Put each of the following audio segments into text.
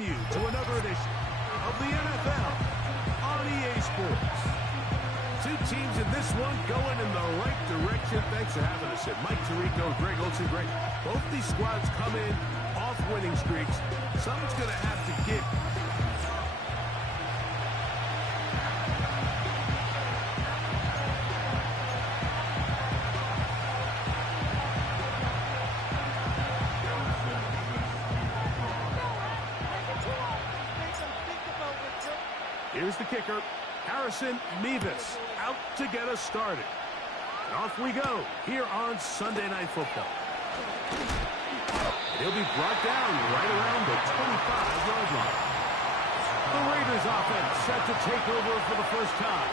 welcome you to another edition of the NFL on EA Sports. Two teams in this one going in the right direction. Thanks for having us here. Mike Tirico, Greg Olsen. Greg, both these squads come in off winning streaks. Someone's going to have to give. Here's the kicker, Harrison Mevis, out to get us started. And off we go here on Sunday Night Football. He'll be brought down right around the 25-yard line. The Raiders offense set to take over for the first time.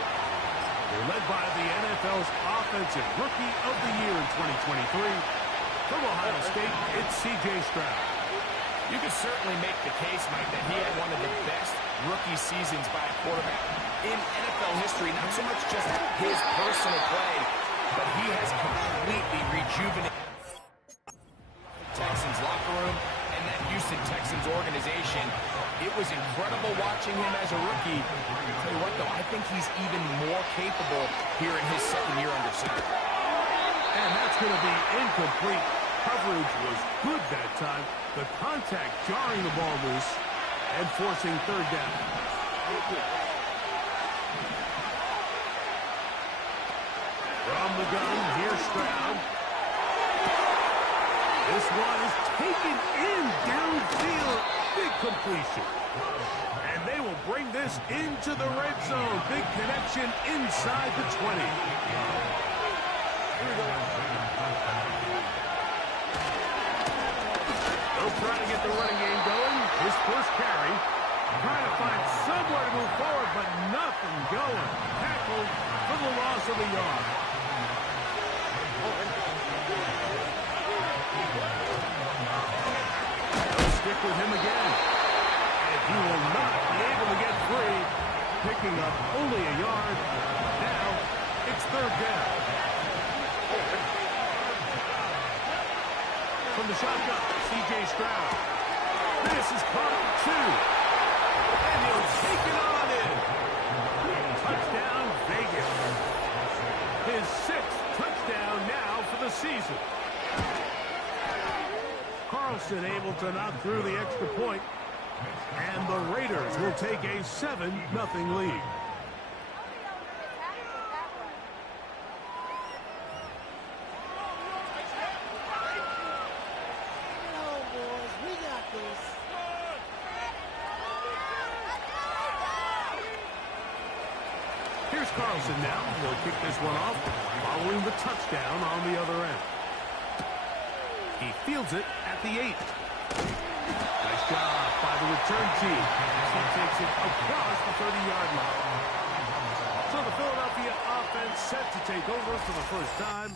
They're led by the NFL's Offensive Rookie of the Year in 2023. From Ohio State, it's C.J. Stroud. You could certainly make the case, Mike, that he had one of the best rookie seasons by a quarterback in NFL history. Not so much just his personal play, but he has completely rejuvenated the Texans locker room and that Houston Texans organization. It was incredible watching him as a rookie. I'll tell you what, though, I think he's even more capable here in his second year under center. And that's going to be incomplete. Coverage was good that time. The contact jarring the ball loose and forcing third down. From the gun, here's Stroud. This one is taken in downfield. Big completion. And they will bring this into the red zone. Big connection inside the 20. Here we go. They'll try to get the running game going. His first carry. Trying to find somewhere to move forward, but nothing going. Tackled for the loss of a yard. They'll stick with him again. And he will not be able to get free. Picking up only a yard. Now it's third down. From the shotgun, C.J. Stroud. This is caught up two. And he'll take it on in. Touchdown, Vegas. His sixth touchdown now for the season. Carlson able to knock through the extra point. And the Raiders will take a 7-0 lead. Here's Carlson now. He'll kick this one off, following the touchdown on the other end. He fields it at the 8. Nice job by the return team as he takes it across the 30-yard line. So the Philadelphia offense set to take over for the first time.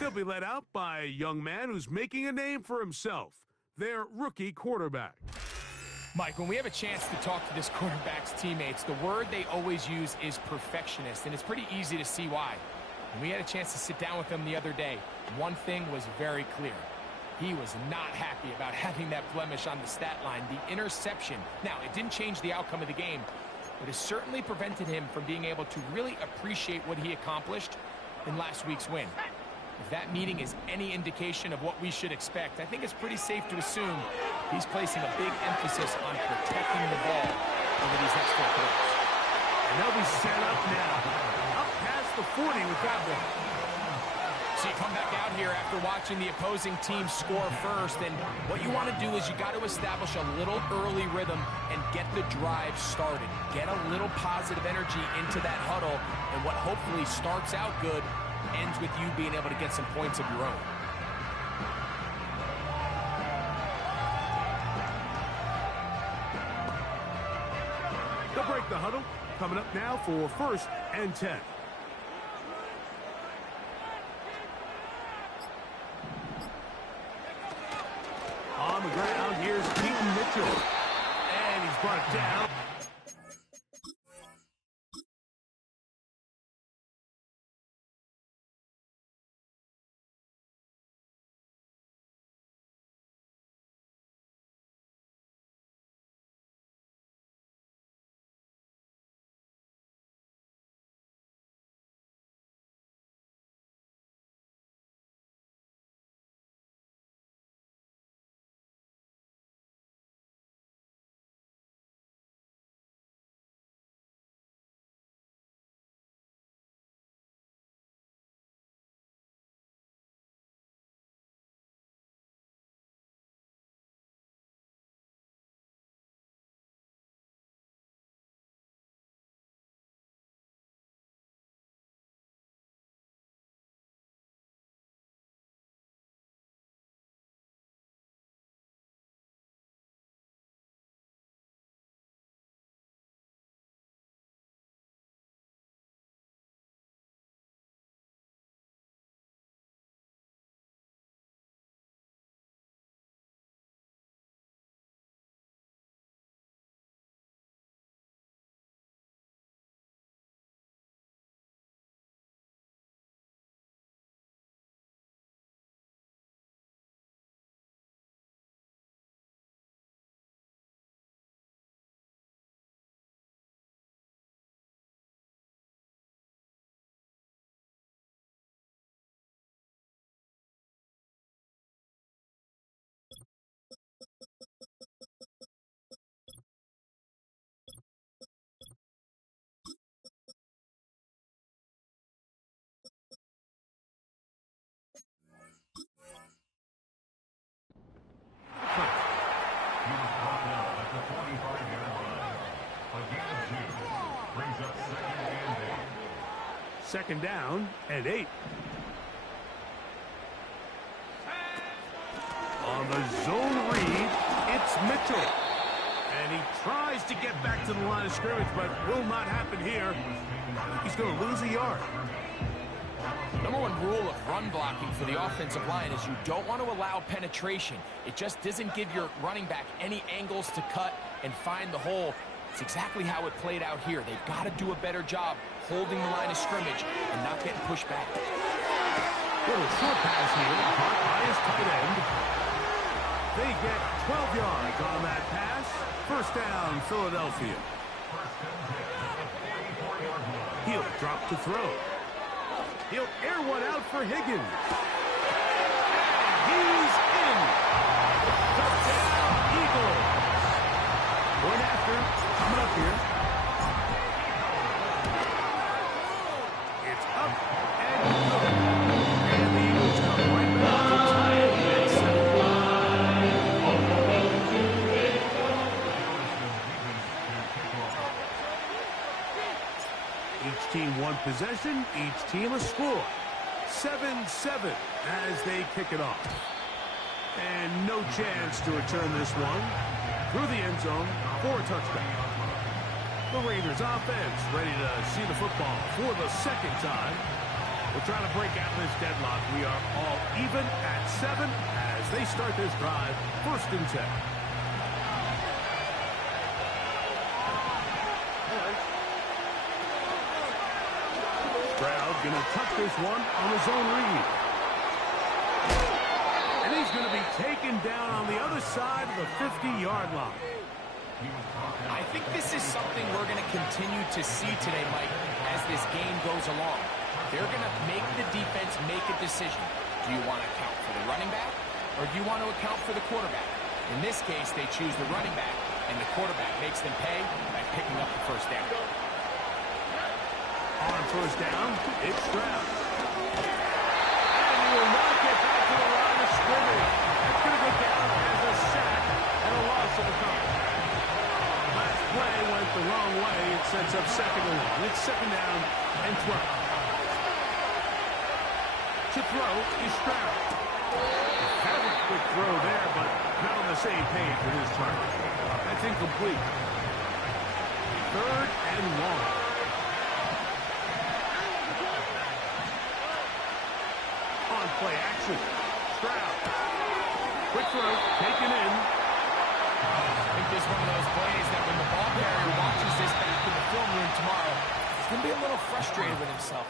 They'll be led out by a young man who's making a name for himself, their rookie quarterback. Mike, when we have a chance to talk to this quarterback's teammates, the word they always use is perfectionist, and it's pretty easy to see why. When we had a chance to sit down with him the other day, one thing was very clear. He was not happy about having that blemish on the stat line, the interception. Now, it didn't change the outcome of the game, but it certainly prevented him from being able to really appreciate what he accomplished in last week's win. If that meeting is any indication of what we should expect, I think it's pretty safe to assume he's placing a big emphasis on protecting the ball over these next 4 quarters. And they'll be set up now. Up past the 40 with that one. So you come back out here after watching the opposing team score first, and what you want to do is you got to establish a little early rhythm and get the drive started. Get a little positive energy into that huddle, and what hopefully starts out good ends with you being able to get some points of your own. They'll break the huddle. Coming up now for 1st and 10. On the ground, here's Keaton Mitchell. And he's brought down. Second down and 8. On the zone read, it's Mitchell. And he tries to get back to the line of scrimmage, but will not happen here. He's going to lose a yard. Number one rule of run blocking for the offensive line is you don't want to allow penetration. It just doesn't give your running back any angles to cut and find the hole. It's exactly how it played out here. They've got to do a better job holding the line of scrimmage and not getting pushed back. Little short pass here, caught by his tight end. They get 12 yards on that pass. First down, Philadelphia. He'll drop to throw. He'll air one out for Higgins. And he's in. Touchdown, Eagles. Point after, coming up here. It's up and good. And the Eagles come right back to tie it at 7. Each team one possession, each team a score. 7-7 as they kick it off. And no chance to return this one through the end zone for a touchdown. The Raiders offense ready to see the football for the second time. We're trying to break out of this deadlock. We are all even at 7 as they start this drive, 1st and 10. Stroud going to touch this one on his own read. And he's going to be taken down on the other side of the 50-yard line. I think this is something we're going to continue to see today, Mike, as this game goes along. They're going to make the defense make a decision. Do you want to account for the running back, or do you want to account for the quarterback? In this case, they choose the running back, and the quarterback makes them pay by picking up the first down. On first down, it's Stroud. And he will not get back to the line of scrimmage. That's going to go down as a sack and a loss of the count. Last play went the wrong way. It sets up 2nd and 1. It's 2nd down and 12. To throw is Stroud. Kind of a quick throw there, but not on the same page with his target. That's incomplete. 3rd and 1. Play action. Stroud. Quick throw, taken in. I think this is one of those plays that when the ball carrier watches this back in the film room tomorrow, he's going to be a little frustrated with himself.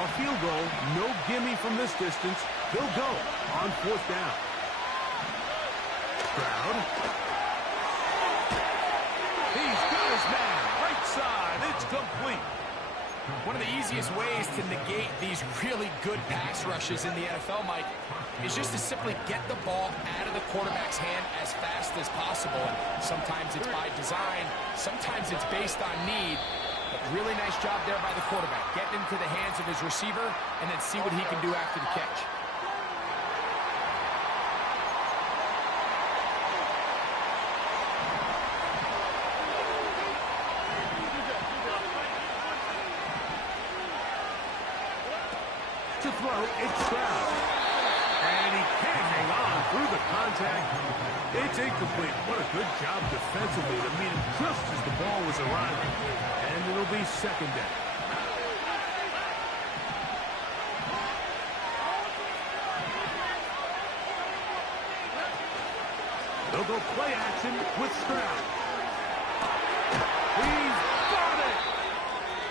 A field goal, no gimme from this distance. They'll go on 4th down. Stroud. He's got his man. Right side. It's complete. One of the easiest ways to negate these really good pass rushes in the NFL, Mike, is just to simply get the ball out of the quarterback's hand as fast as possible. And sometimes it's by design. Sometimes it's based on need. But really nice job there by the quarterback. Getting into the hands of his receiver and then see what he can do after the catch. To throw, it's Stroud. And he can't hang on through the contact. It's incomplete. What a good job defensively to meet him just as the ball was arriving. And it'll be 2nd down. They'll go play action with Stroud. He's got it!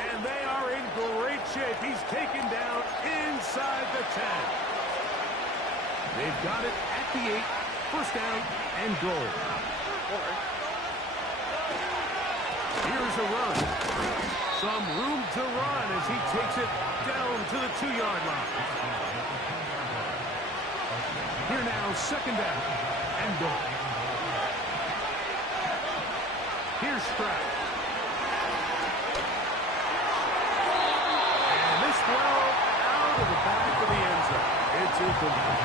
And they are in great shape. He's taken down inside the 10. They've got it at the 8. First down and goal. Here's a run. Some room to run as he takes it down to the 2-yard line. Here now, 2nd down and goal. Here's Stroud. well out of the back of the end zone. It's incomplete.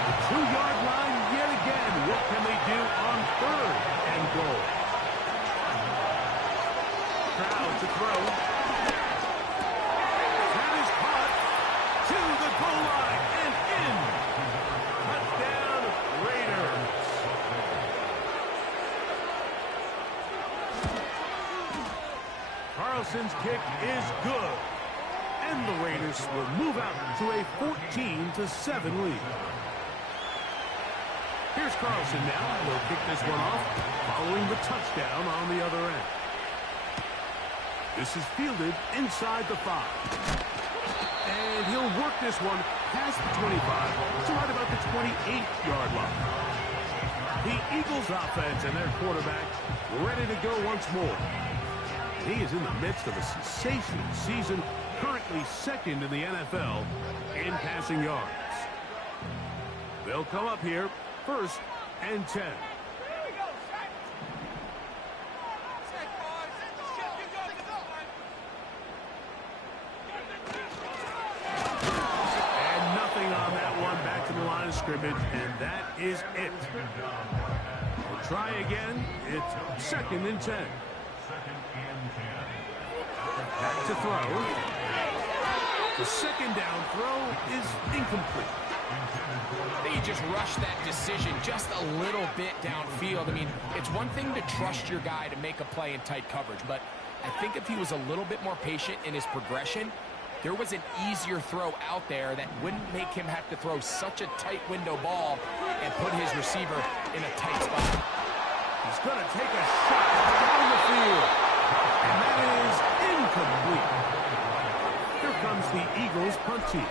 The 2-yard line yet again. What can they do on 3rd and goal? Stroud to throw. That is caught to the goal line and in. Touchdown, Raiders. Carlson's kick is good. And the Raiders will move out to a 14-7 lead. Here's Carlson now. He'll kick this one off, following the touchdown on the other end. This is fielded inside the 5. And he'll work this one past the 25 to right about the 28-yard line. The Eagles offense and their quarterback ready to go once more. He is in the midst of a sensational season, currently 2nd in the NFL in passing yards. They'll come up here, 1st and 10. And nothing on that one, back to the line of scrimmage, and that is it. We'll try again. It's 2nd and 10. Back to throw. The 2nd down throw is incomplete. I think he just rushed that decision just a little bit downfield. I mean, it's one thing to trust your guy to make a play in tight coverage, but I think if he was a little bit more patient in his progression, there was an easier throw out there that wouldn't make him have to throw such a tight window ball and put his receiver in a tight spot. He's going to take a shot down the field. And that is incomplete. Here comes the Eagles punt team.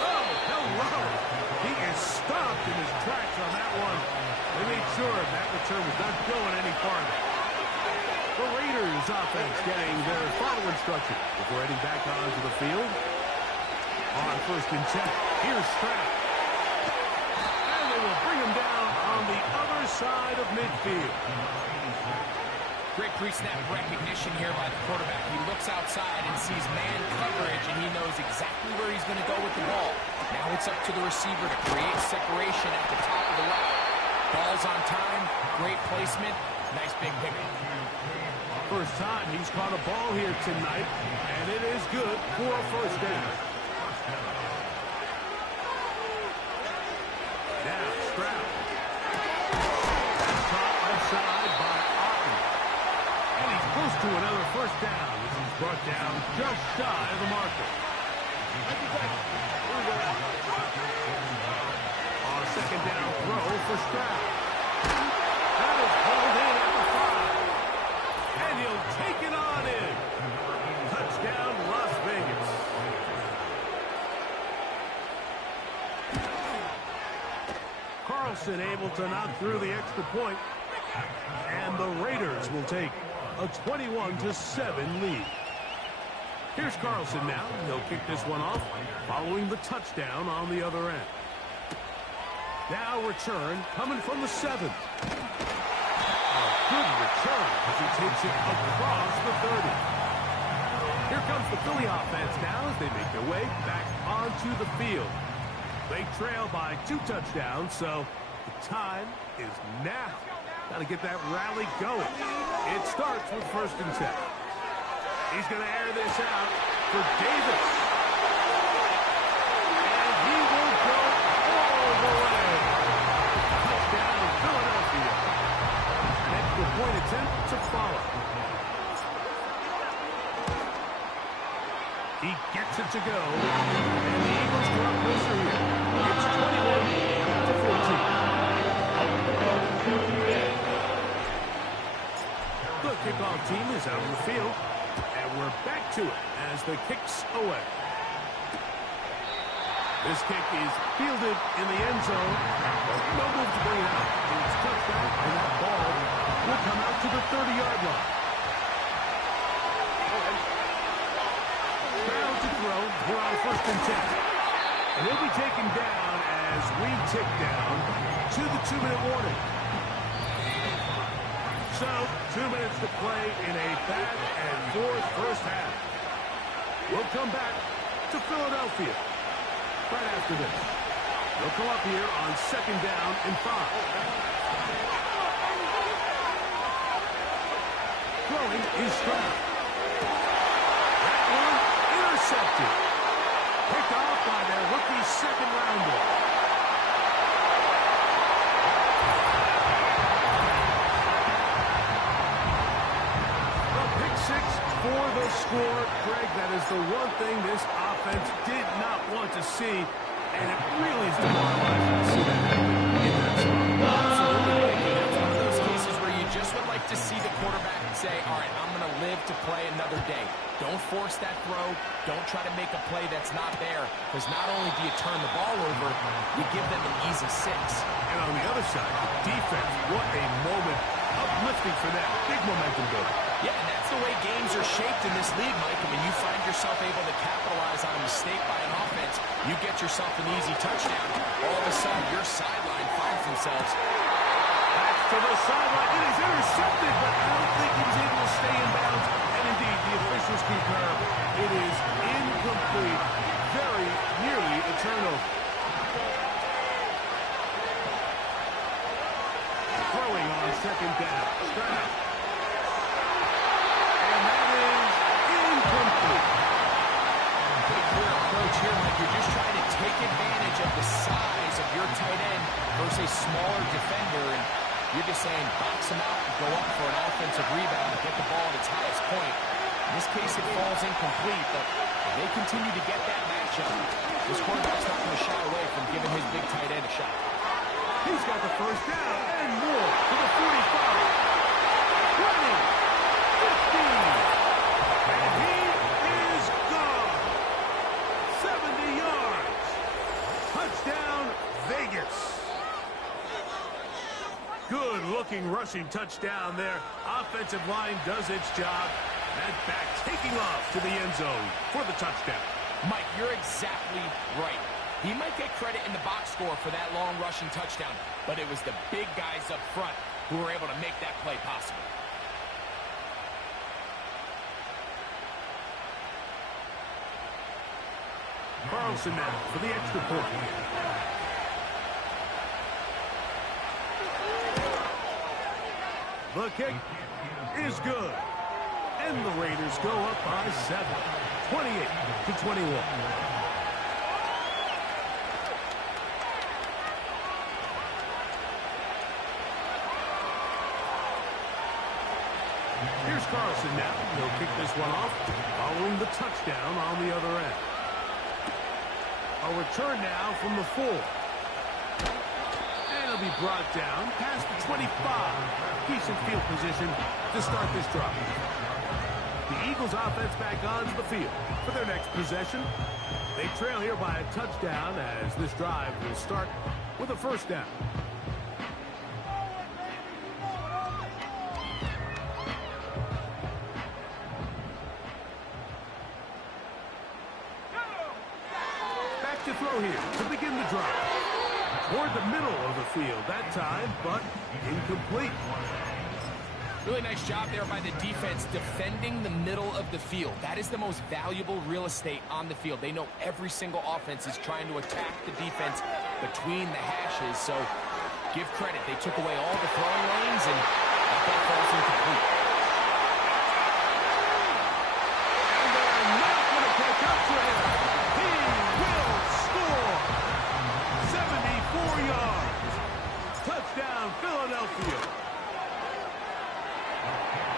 Oh, hello. He is stopped in his tracks on that one. They made sure that return was not going any farther. The Raiders offense getting their final instruction before heading back onto the field. On 1st and 10, here's Stroud. And they will bring him down on the other side of midfield. Great pre-snap recognition here by the quarterback. He looks outside and sees man coverage, and he knows exactly where he's going to go with the ball. Now it's up to the receiver to create separation at the top of the route. Ball's on time, great placement, nice big pickup. First time he's caught a ball here tonight, and it is good for a 1st down. Now Stroud. That's caught offside by Otten. And he's close to another 1st down as he's brought down just shy of the marker. On a 2nd down throw for Stroud. That is pulled in at the 5. And he'll take it on in. Touchdown, Las Vegas. Carlson able to knock through the extra point. And the Raiders will take a 21-7 lead. Here's Carlson now. He'll kick this one off, following the touchdown on the other end. Now return coming from the 7. Good return as he takes it across the 30. Here comes the Philly offense now as they make their way back onto the field. They trail by 2 touchdowns, so the time is now. Got to get that rally going. It starts with 1st and 10. He's going to air this out for Davis. And he will go all the way. Touchdown, Philadelphia. An extra point attempt to follow. He gets it to go. And the Eagles draw closer here. It's 21-14. The kickoff team is out on the field. And we're back to it as the kick's away. This kick is fielded in the end zone. No move to bring it out. It's touched out, and that ball will come out to the 30-yard line. Stroud to throw. We're on 1st and 10. And he'll be taken down as we tick down to the 2-minute warning. So, 2 minutes to play in a back-and-forth first half. We'll come back to Philadelphia right after this. They'll come up here on 2nd down and 5. Throwing is Stroud. That one intercepted. Picked off by their rookie 2nd rounder. The pick 6 for the score. Greg, that is the one thing this offense did not want to see, and it really is demoralizing to see that happen in that spot. Absolutely. It's one of those cases where you just would like to see the quarterback say, all right, I'm going to live to play another day. Don't force that throw. Don't try to make a play that's not there, because not only do you turn the ball over, you give them an easy 6. And on the other side, the defense, what a moment. Uplifting for them. Big momentum builder. Yeah, and that's the way games are shaped in this league, Mike. I mean, you find yourself able to capitalize on a mistake by an offense. You get yourself an easy touchdown. All of a sudden, your sideline finds themselves. Back to the sideline. It is intercepted, but I don't think he was able to stay in bounds. And indeed, the officials concur. It is incomplete. Very nearly a turnover. Throwing on 2nd down. Stroud. And that is incomplete. Pretty clear approach here, Mike. You're just trying to take advantage of the size of your tight end versus a smaller defender, and you're just saying box him out and go up for an offensive rebound and get the ball at its highest point. In this case, it falls incomplete, but if they continue to get that matchup, this quarterback's not going to shy away from giving his big tight end a shot. He's got the first down and more to the 45, 20, 15, and he is gone. 70 yards. Touchdown, Vegas. Good-looking rushing touchdown there. Offensive line does its job. And back taking off to the end zone for the touchdown. Mike, you're exactly right. He might get credit in the box score for that long rushing touchdown, but it was the big guys up front who were able to make that play possible. Carlson now for the extra point. The kick is good. And the Raiders go up by 7, 28-21. Here's Carlson now. He'll kick this one off, following the touchdown on the other end. A return now from the 4. And it'll be brought down past the 25. Decent field position to start this drive. The Eagles offense back onto the field for their next possession. They trail here by a touchdown as this drive will start with a first down. Back to throw here to begin the drive. Toward the middle of the field that time, but incomplete. Really nice job there by the defense defending the middle of the field. That is the most valuable real estate on the field. They know every single offense is trying to attack the defense between the hashes. So give credit. They took away all the throwing lanes, and that ball falls incomplete. And they're not going to catch up to him. He will score. 74 yards. Touchdown, Philadelphia.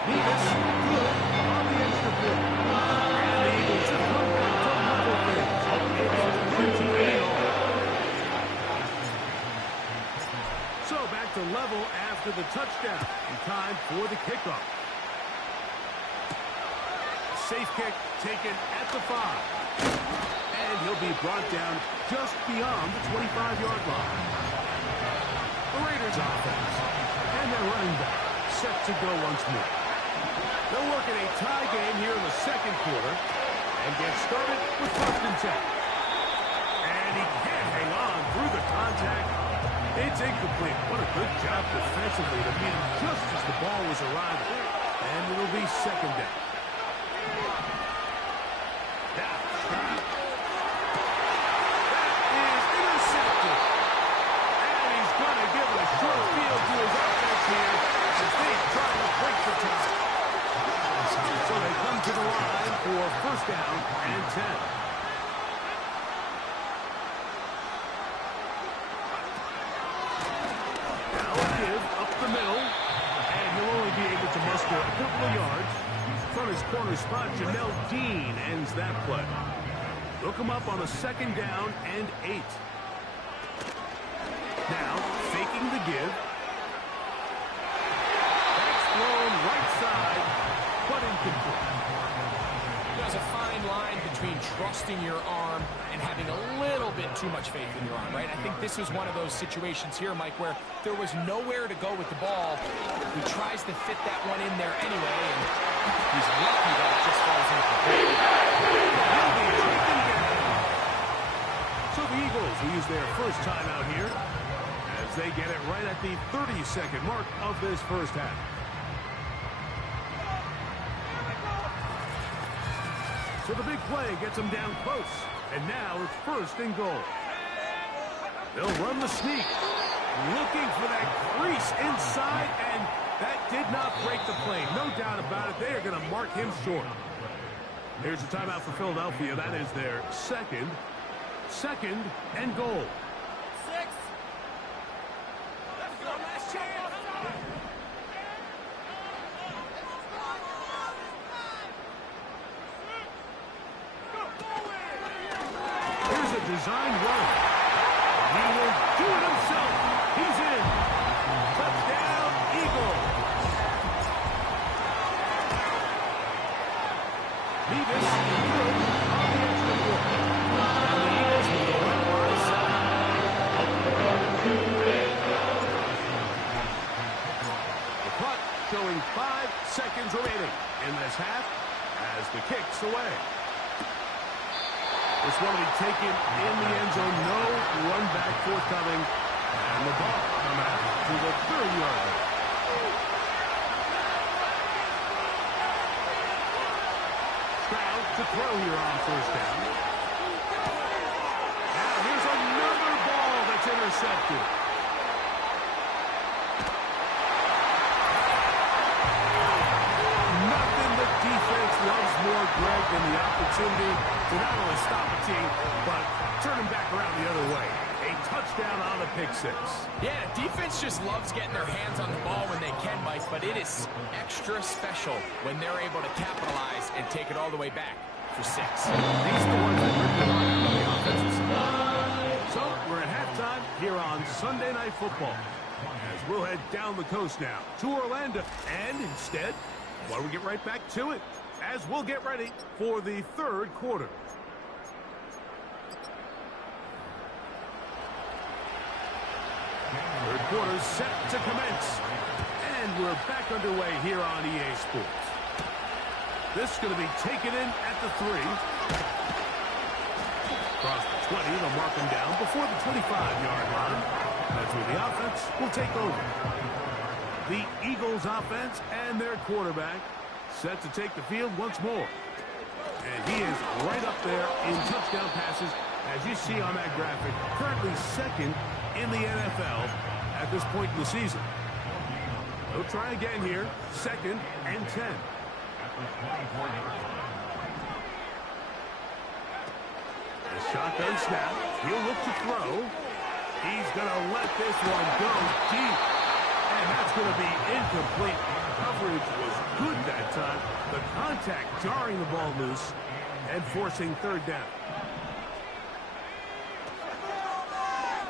Nevis, good on the extra point. And the Eagles have come back to level things. It's 28 all. So back to level after the touchdown. In time for the kickoff. Safe kick taken at the 5. And he'll be brought down just beyond the 25-yard line. The Raiders offense and their running back set to go once more. They'll work in a tie game here in the second quarter and get started with 1st and 10. And he can't hang on through the contact. It's incomplete. What a good job defensively to meet him just as the ball was arriving. And it'll be second down. That is intercepted. And he's going to give a short field to his offense here as they try to break the tie. So they come to the line for first down and 10. Middle, and he'll only be able to muster a couple of yards. From his corner spot, Jamel Dean ends that play. Look him up on a second down and 8. Now, faking the give. That's thrown right side, but incomplete. There's a fine line between trusting your arm and having a little bit too much faith in your arm, right? I think this was one of those situations here, Mike, where there was nowhere to go with the ball. He tries to fit that one in there anyway, and he's lucky that it just falls incomplete. So the Eagles will use their first timeout here as they get it right at the 30-second mark of this first half. So the big play gets them down close. And now it's first and goal. They'll run the sneak. Looking for that crease inside, and that did not break the play. No doubt about it. They are going to mark him short. Here's the timeout for Philadelphia. That is their second and goal. 6. Let's go, last chance. Design run. He will do it himself. He's in. Touchdown, Eagles. Nevis good on the extra point. And the Eagles will go right by side. The clock showing 5 seconds remaining in this half as the kick's away. This one will be taken in the end zone. No run back forthcoming. And the ball come out to the 30-yard line. Stroud to throw here on first down. Now here's another ball that's intercepted. Nothing the defense loves more, Greg, than the opportunity to not only stop a team, but turn them back around the other way. A touchdown on the pick 6. Yeah, defense just loves getting their hands on the ball when they can, Mike, but it is extra special when they're able to capitalize and take it all the way back for 6. These are the ones that rip the line on the offensive side. So we're at halftime here on Sunday Night Football. As we'll head down the coast now to Orlando. And instead, why don't we get right back to it as we'll get ready for the third quarter. Third quarter set to commence. And we're back underway here on EA Sports. This is going to be taken in at the 3. Across the 20, they'll mark him down before the 25-yard line. That's where the offense will take over. The Eagles offense and their quarterback set to take the field once more. And he is right up there in touchdown passes, as you see on that graphic. Currently second in the NFL at this point in the season. They'll try again here. 2nd and 10. The shotgun snap. He'll look to throw. He's going to let this one go deep. And that's going to be incomplete. Coverage was good that time. The contact jarring the ball loose and forcing third down.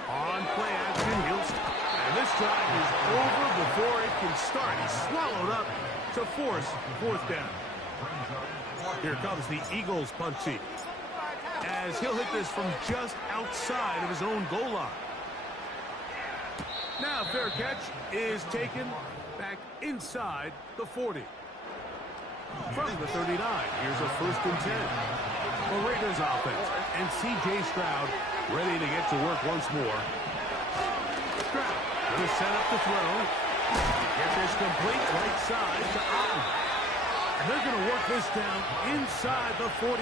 On play action, and this drive is over before it can start. He's swallowed up to force fourth down. Here comes the Eagles punt team, as he'll hit this from just outside of his own goal line. Now fair catch is taken back inside the 40. From the 39, here's a 1st and 10. The Raiders offense and C.J. Stroud ready to get to work once more. Stroud To set up the throw. Get this complete right side to Otten. And they're going to work this down inside the 45.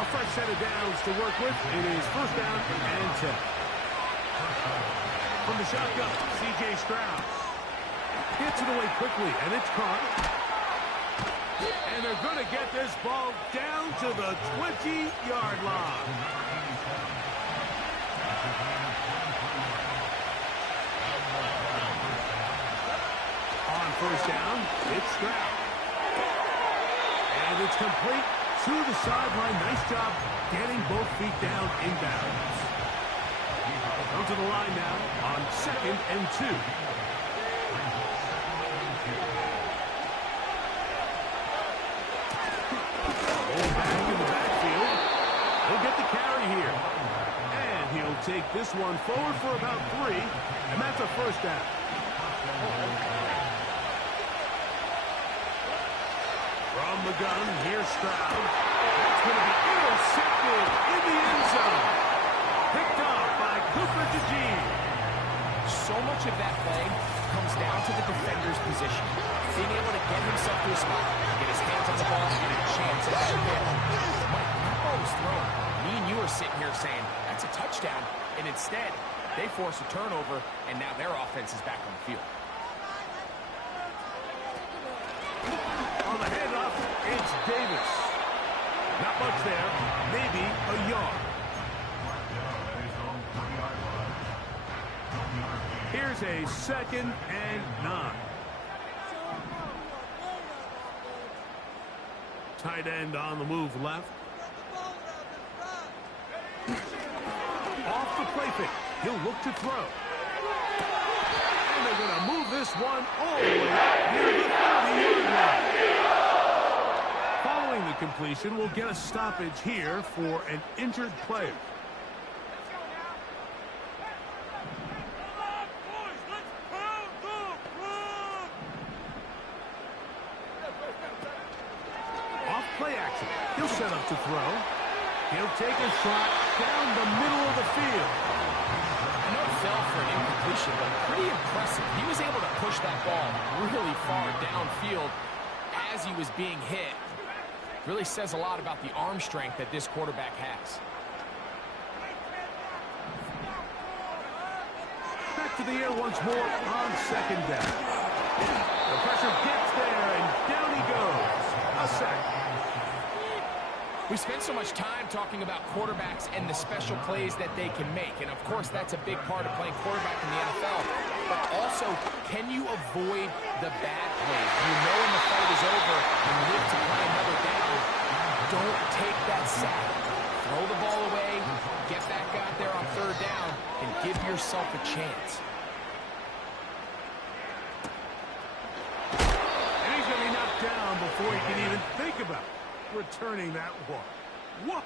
A fresh set of downs to work with. It is first down and 10. From the shotgun, C.J. Stroud. Gets it away quickly, and it's caught. And they're going to get this ball down to the 20-yard line. On first down, it's Stroud. And it's complete to the sideline. Nice job getting both feet down inbounds. Come to the line now on 2nd and 2. Going back in the backfield. He'll get the carry here. And he'll take this one forward for about 3. And that's a first down. From the gun, here's Stroud. That's going to be intercepted in the end zone. Picked off by Cooper DeJean. So much of that play comes down to the defender's position. Being able to get himself to a spot, get his hands on the ball, and get a chance at that pitch. Mike, that ball was thrown. Me and you are sitting here saying, that's a touchdown. And instead, they force a turnover, and now their offense is back on the field. On the handoff, it's Davis. Not much there, maybe a yard. Here's a 2nd and 9. Tight end on the move left. Off the play fake. He'll look to throw. And they're going to move this one all the way up near the 30-yard line. Following the completion, we'll get a stoppage here for an injured player. Off play action. He'll set up to throw. He'll take a shot down the middle of the field. I know it fell for an incompletion, but pretty impressive. He was able to push that ball really far downfield as he was being hit. Really says a lot about the arm strength that this quarterback has. Back to the air once more on 2nd down. The pressure gets there, and down he goes. A sack. We spent so much time talking about quarterbacks and the special plays that they can make. And, of course, that's a big part of playing quarterback in the NFL. But also, can you avoid the bad plays? You know when the fight is over and you live to play another down. Don't take that sack. Throw the ball away, get back out there on 3rd down, and give yourself a chance. And he's going to be knocked down before he can even think about returning that one. Whoa!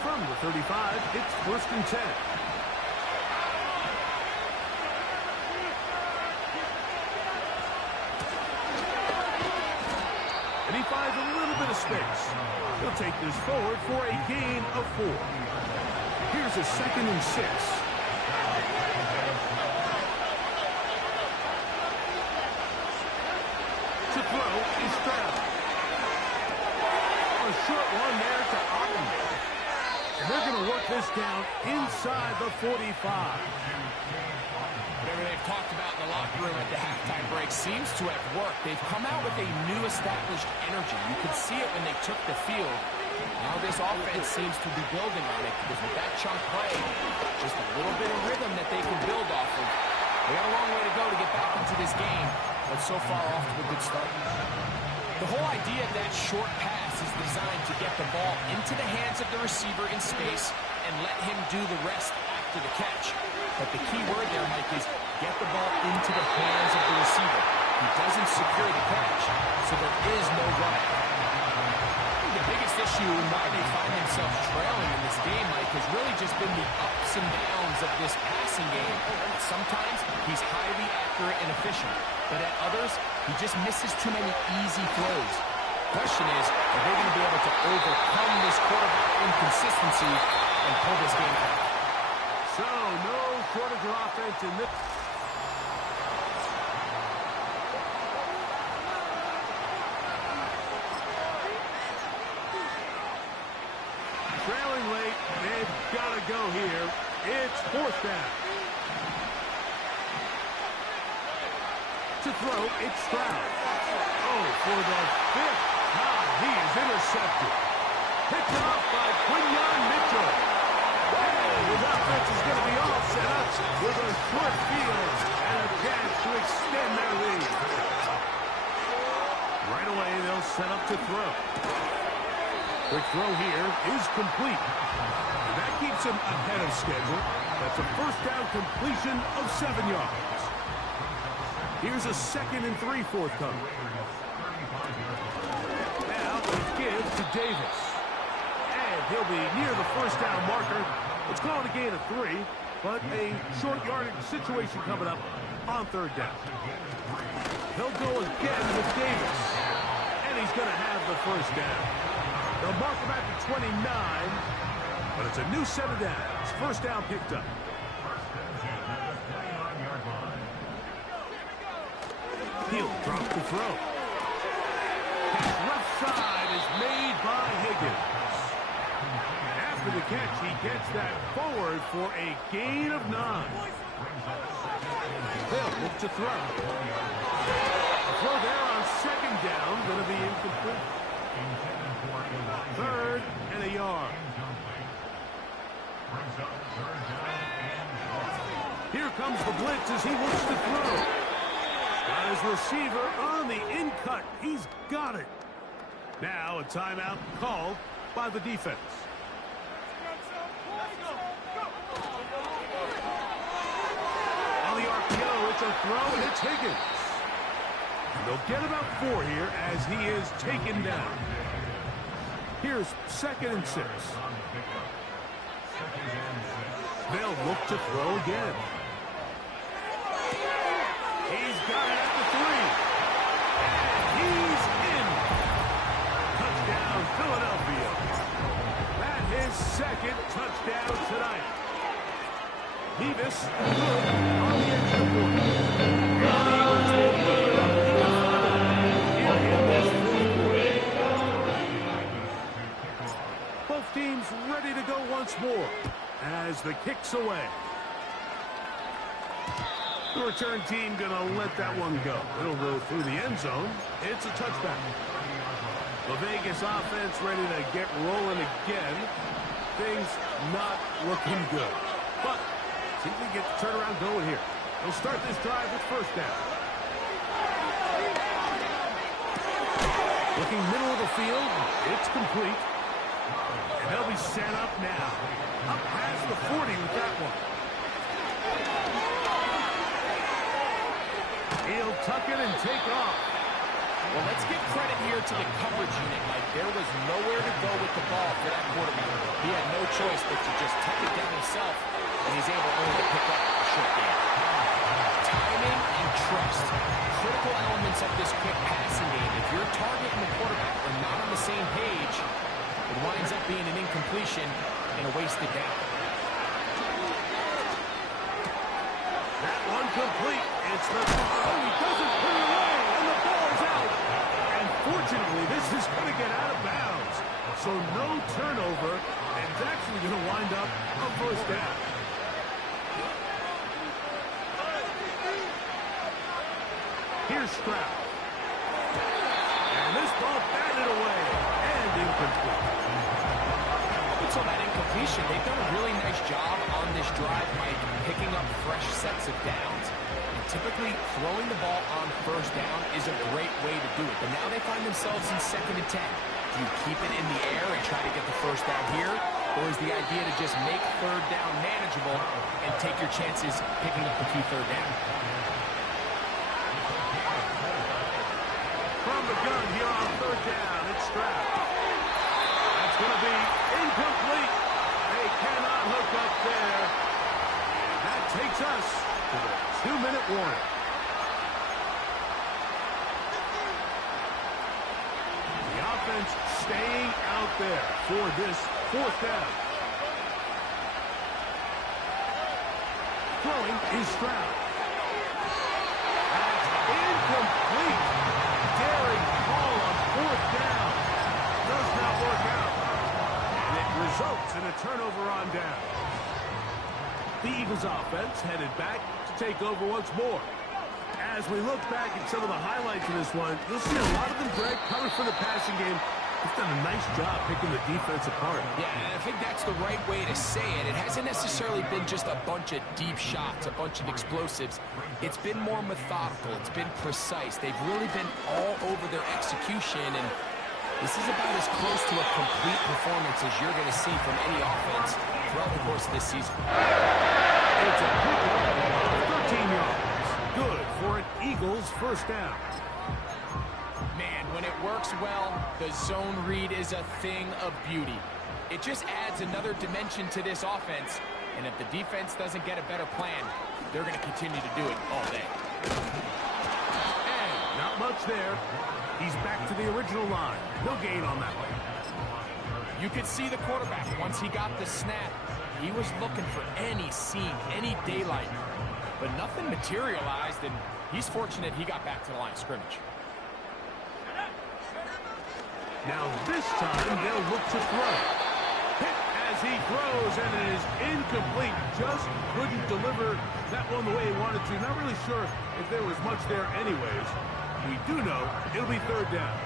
From the 35, it's 1st and 10. And he finds a little bit of space. He'll take this forward for a gain of 4. Here's a 2nd and 6. To throw is Stroud. A short one there to Otten. And they're going to work this down inside the 45. Whatever they've talked about in the locker room at the halftime break seems to have worked. They've come out with a new established energy. You could see it when they took the field. Now this offense seems to be building on it because with that chunk play, just a little bit of rhythm that they can build off of. They got a long way to go to get back into this game, but so far off to a good start. The whole idea of that short pass is designed to get the ball into the hands of the receiver in space and let him do the rest after the catch. But the key word there, Mike, is get the ball into the hands of the receiver. He doesn't secure the catch, so there is no run. The biggest issue and why they find themselves trailing in this game, Mike, has really just been the ups and downs of this passing game. Sometimes he's highly accurate and efficient, but at others, he just misses too many easy throws. Question is, are they going to be able to overcome this quarterback inconsistency and pull this game out? So, no shortage of offense in this. Trailing late, they've got to go here. It's fourth down. To throw, it's Stroud. Oh, for the fifth time, he is intercepted. Picked off by Quinyon Mitchell. And his offense is going to be all set up with a short field and a chance to extend their lead. Right away, they'll set up to throw. Quick throw here is complete. And that keeps him ahead of schedule. That's a first down completion of 7 yards. Here's a 2nd and 3 forthcoming. Now it's give to Davis. And he'll be near the first down marker. Let's call it a gain of 3, but a short yardage situation coming up on 3rd down. He'll go again with Davis. And he's going to have the first down. They'll mark him at the 29, but it's a new set of downs. First down picked up. He'll drop the throw. His left side is made by Higgins. After the catch, he gets that forward for a gain of 9. They'll look to throw. The throw there on 2nd down, going to be incomplete. 3rd and a yard. Here comes the blitz as he looks to throw. Got his receiver on the in-cut. He's got it. Now a timeout called by the defense. On the RPO, it's a throw, and it's Higgins. And they'll get about 4 here as he is taken down. Here's 2nd and 6. They'll look to throw again. He's got it at the 3. And he's in. Touchdown, Philadelphia. That his 2nd touchdown tonight. Nevis good on the extra point. Both teams ready to go once more as the kick's away. The return team going to let that one go. It'll go through the end zone. It's a touchback. The Vegas offense ready to get rolling again. Things not looking good. But see if we get the turnaround going here. They'll start this drive with first down. Looking middle of the field. It's complete. And they'll be set up now. Up past the 40 with that one. He'll tuck it and take off. Well, let's give credit here to the coverage unit, Mike. There was nowhere to go with the ball for that quarterback. He had no choice but to just tuck it down himself, and he's able only to pick up a short gain. Timing and trust, critical elements of this quick passing game. If your target and the quarterback are not on the same page, it winds up being an incompletion and a wasted down. That one complete. It's the... Oh, he doesn't put it away, and the ball's out. And fortunately, this is going to get out of bounds. So no turnover, and it's actually going to wind up a first down. Here's Stroud. And this ball batted away and incomplete. Up until that incompletion, they've done a really nice job on this drive, Mike, picking up fresh sets of downs. And typically, throwing the ball on first down is a great way to do it. But now they find themselves in 2nd and 10. Do you keep it in the air and try to get the first down here? Or is the idea to just make 3rd down manageable and take your chances picking up the key 3rd down? From the gun here on 3rd down, it's Stroud. going to be incomplete. They cannot hook up there. And that takes us to the 2-minute warning. The offense staying out there for this 4th down. Throwing is Stroud. That's incomplete. Daring call on 4th down. Does not work out. And it results in a turnover on down. The Eagles offense headed back to take over once more. As we look back at some of the highlights of this one, you'll see a lot of them, Greg, coming from the passing game. He's done a nice job picking the defense apart. Yeah, and I think that's the right way to say it. It hasn't necessarily been just a bunch of deep shots, a bunch of explosives. It's been more methodical. It's been precise. They've really been all over their execution, and this is about as close to a complete performance as you're going to see from any offense throughout the course of this season. It's a pickup of 13 yards. Good for an Eagles 1st down. Man, when it works well, the zone read is a thing of beauty. It just adds another dimension to this offense, and if the defense doesn't get a better plan, they're going to continue to do it all day. And not much there. He's back to the original line. No gain on that one. You could see the quarterback, once he got the snap, he was looking for any seam, any daylight. But nothing materialized, and he's fortunate he got back to the line of scrimmage. Now this time they'll look to throw. Hit as he throws, and it is incomplete. Just couldn't deliver that one the way he wanted to. Not really sure if there was much there anyways. We do know it'll be 3rd down.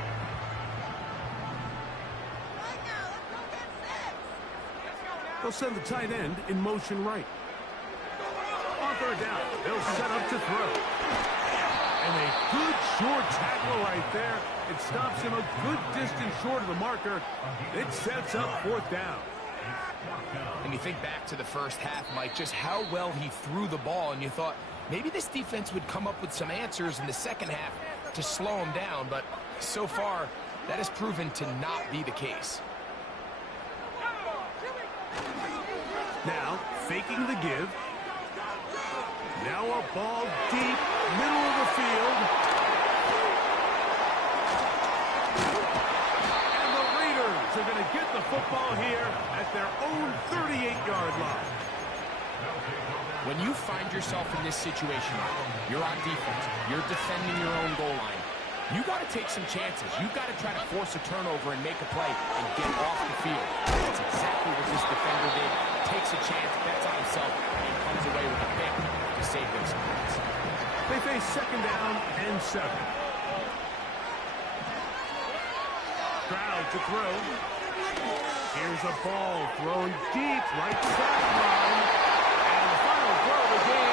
They'll send the tight end in motion right. On 3rd down, they'll set up to throw. And a good short tackle right there. It stops him a good distance short of the marker. It sets up 4th down. And you think back to the first half, Mike, just how well he threw the ball, and you thought maybe this defense would come up with some answers in the second half to slow him down, but so far that has proven to not be the case. Now, faking the give. Now a ball deep, middle of the field. And the Raiders are going to get the football here at their own 38-yard line. When you find yourself in this situation, you're on defense, you're defending your own goal line, you got to take some chances. You got to try to force a turnover and make a play and get off the field. That's exactly what this defender did. Takes a chance, bets on himself, and comes away with a pick to save them some points. They face 2nd down and 7. Stroud to throw. Here's a ball thrown deep, right sideline. And the final throw of the game